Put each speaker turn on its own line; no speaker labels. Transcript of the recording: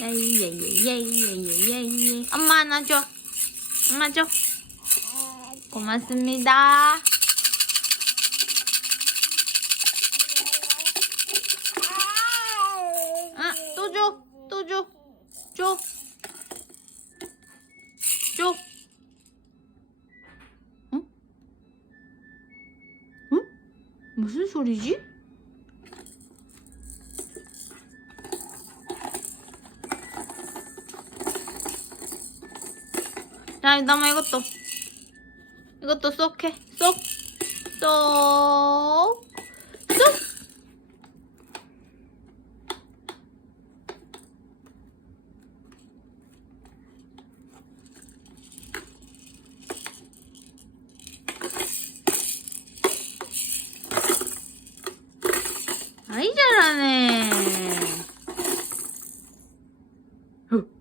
예예예예예예예. 엄마 하나 줘. 엄마 줘. 고맙습니다. 아, 또 줘. 또 줘. 줘. 줘. 응? 응? 무슨 소리지? 자, 나마 이것도. 이것도 쏙 해. 쏙. 쏙. 쏙. 아이 잘하네. 어,